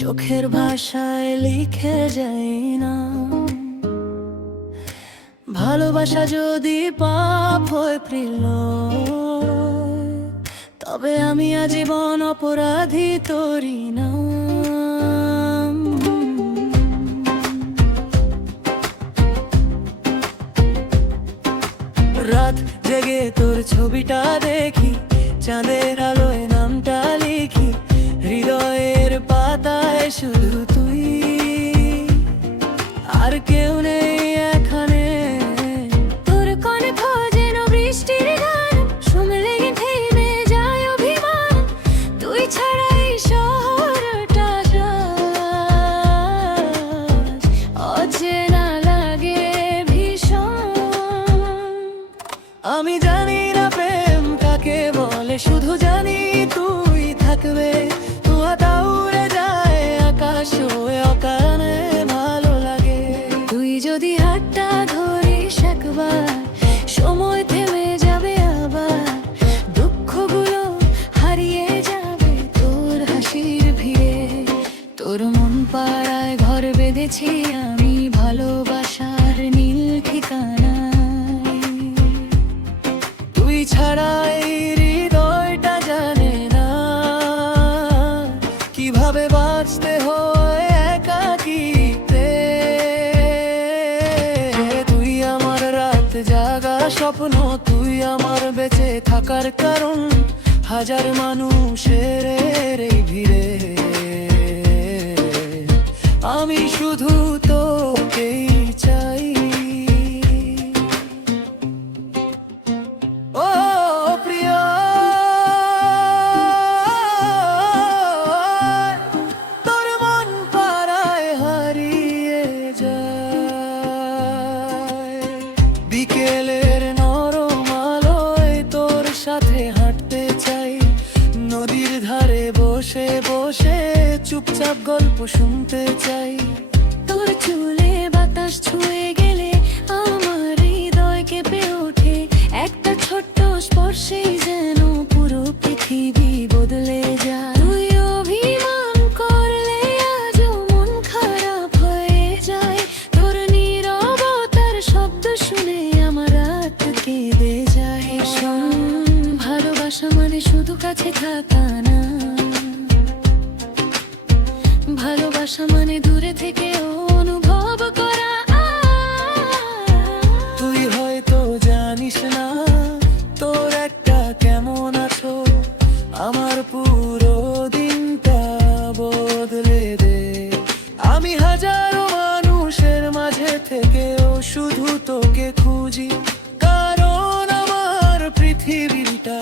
চোখের ভাষায় লিখে যাই না। ভালোবাসা যদি পাপ হয় প্রিয়, তবে আমি আজীবন অপরাধী তোরি না। রাত জেগে তোর ছবিটা দেখি, চাঁদের আলোয় নামটা লিখি, হৃদয়ের পাতায় শুধু তুই, আর কেউ নেই এখানে। তোর কণ্ঠ যেন বৃষ্টির গান, শুনলে থেমে যায় অভিমান। তুই ছাড়া এই শহরটা অচেনা লাগে ভীষণ। আমি জানি না প্রেম কাকে বলে, শুধু জানি তুই থাকবে। ধোঁয়াটা উড়ে যায় আকাশ হয়ে, অকারণে ভালো লাগে। তুই যদি হাতটা ধরিস একবার, সময় থেমে যাবে আবার। দুঃখগুলো হারিয়ে যাবে তোর হাসির ভিড়ে। তোর মন পাড়ায় ঘর বেঁধেছি আমি, ভালোবাসার নীল ঠিকানায়। তুই ছাড়া এই হৃদয়টা জানে না কিভাবে বাঁচতে হয় একাকিতে। তুই আমার রাত জাগা স্বপ্ন, তুই আমার বেঁচে থাকার কারণ। হাজার মানুষের এই ভিড়ে আমি শুধু তোকেই চাই। ও প্রিয়, তোর মন পাড়ায় হারিয়ে যায়। বিকেলের নরম আলোয় তোর সাথে হাঁটতে চাই, নদীর ধারে বসে বসে চুপচাপ গল্প শুনতে চাই। তোর চুলে বাতাস ছুঁয়ে গেলে আমার হৃদয় কেঁপে ওঠে। একটা ছোট্ট স্পর্শেই যেন পুরো পৃথিবী বদলে যায়। তুই অভিমান করলে আজও মন খারাপ হয়ে যায়। তোর নীরবতার শব্দ শুনে আমার রাত কেঁদে যায়। শোন, ভালোবাসা মানে শুধু কাছে থাকা না, ভালোবাসা মানে দূরে থেকে অনুভব করা। তুই হয়তো জানিস না তোর একটা কেমন আছো, আমার পুরো দিনটা বদলে দে। আমি হাজারো মানুষের মাঝে থেকেও শুধু তোকে খুঁজি, কারণ আমার পৃথিবীটা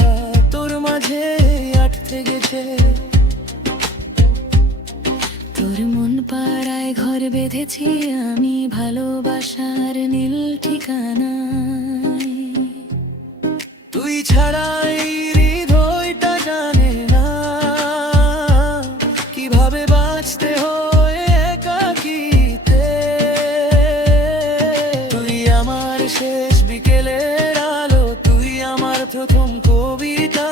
তোর মাঝে আটকে গেছে। তোর মন পাড়ায় ঘর বেঁধেছি আমি, ভালোবাসার নীল ঠিকানায়। তুই ছাড়া এই হৃদয়টা জানে না কিভাবে বাঁচতে হয় একাকিতে। তুই আমার শেষ বিকেলের আলো, তুই আমার প্রথম কবিতা।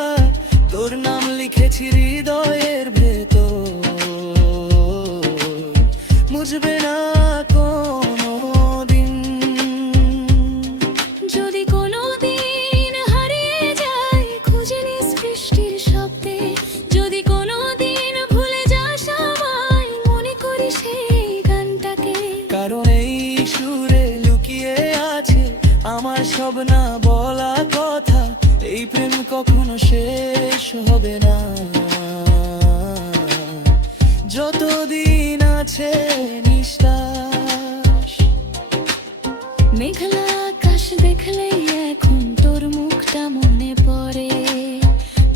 তোর নাম লিখেছি হৃদয়ের ভেতর, মুছবে না কোনো দিন। যদি কোনো দিন হারিয়ে যায় খুঁজে নিস বৃষ্টির শব্দে, যদি কোনো দিন ভুলে যাস আমায়, মনে করিস সেই গানটাকে। কারণ এই সুরে লুকিয়ে আছে আমার সব না বলা কথা। এই প্রেম কখনো শেষ হবে না, যতদিন আছে নিঃশ্বাস। মেঘলা আকাশ দেখলেই এখন তোর মুখটা মনে পড়ে।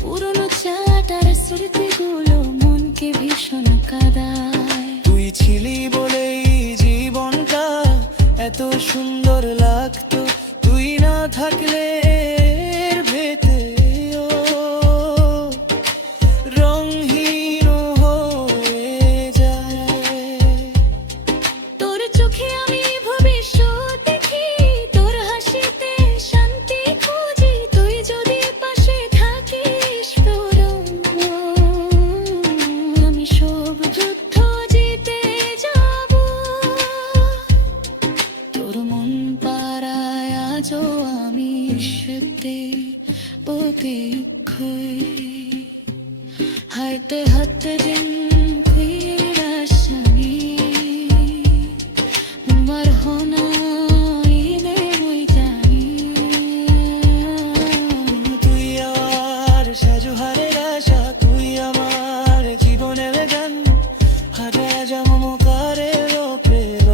পুরনো চাটার স্মৃতিগুলো মনকে ভীষণ কাঁদায়। তুই ছিলি বলেই জীবনটা এত সুন্দর লাগতো, তুই না থাকলে এর ভেতরেও রঙহীন হয়ে যায়। তোর চোখে আমি ভবিষ্যৎ দেখি, তোর হাসিতে শান্তি খুঁজি। তুই যদি পাশে থাকিস, আমি সব যুদ্ধ হাঁটতে হাঁটতে দিন ফির আসনি তোমার হনাই নেই জানি তুই আমার সাজুহারের আশা, তুই আমার জীবনের গান, হাজা জমকারের প্রেম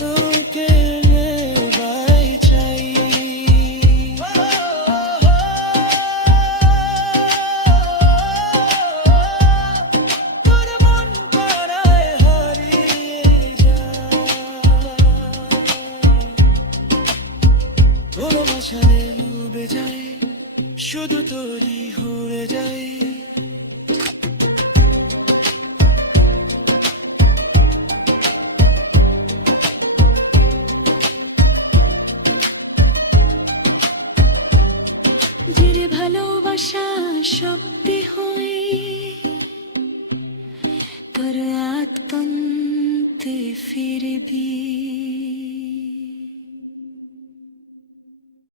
তোকে নেবাই চাই। তোর মন পাড়ায় হারিয়ে যায়, কোনো ভাষায় ডুবে যায়, শুধু তোরই হয়ে যায়।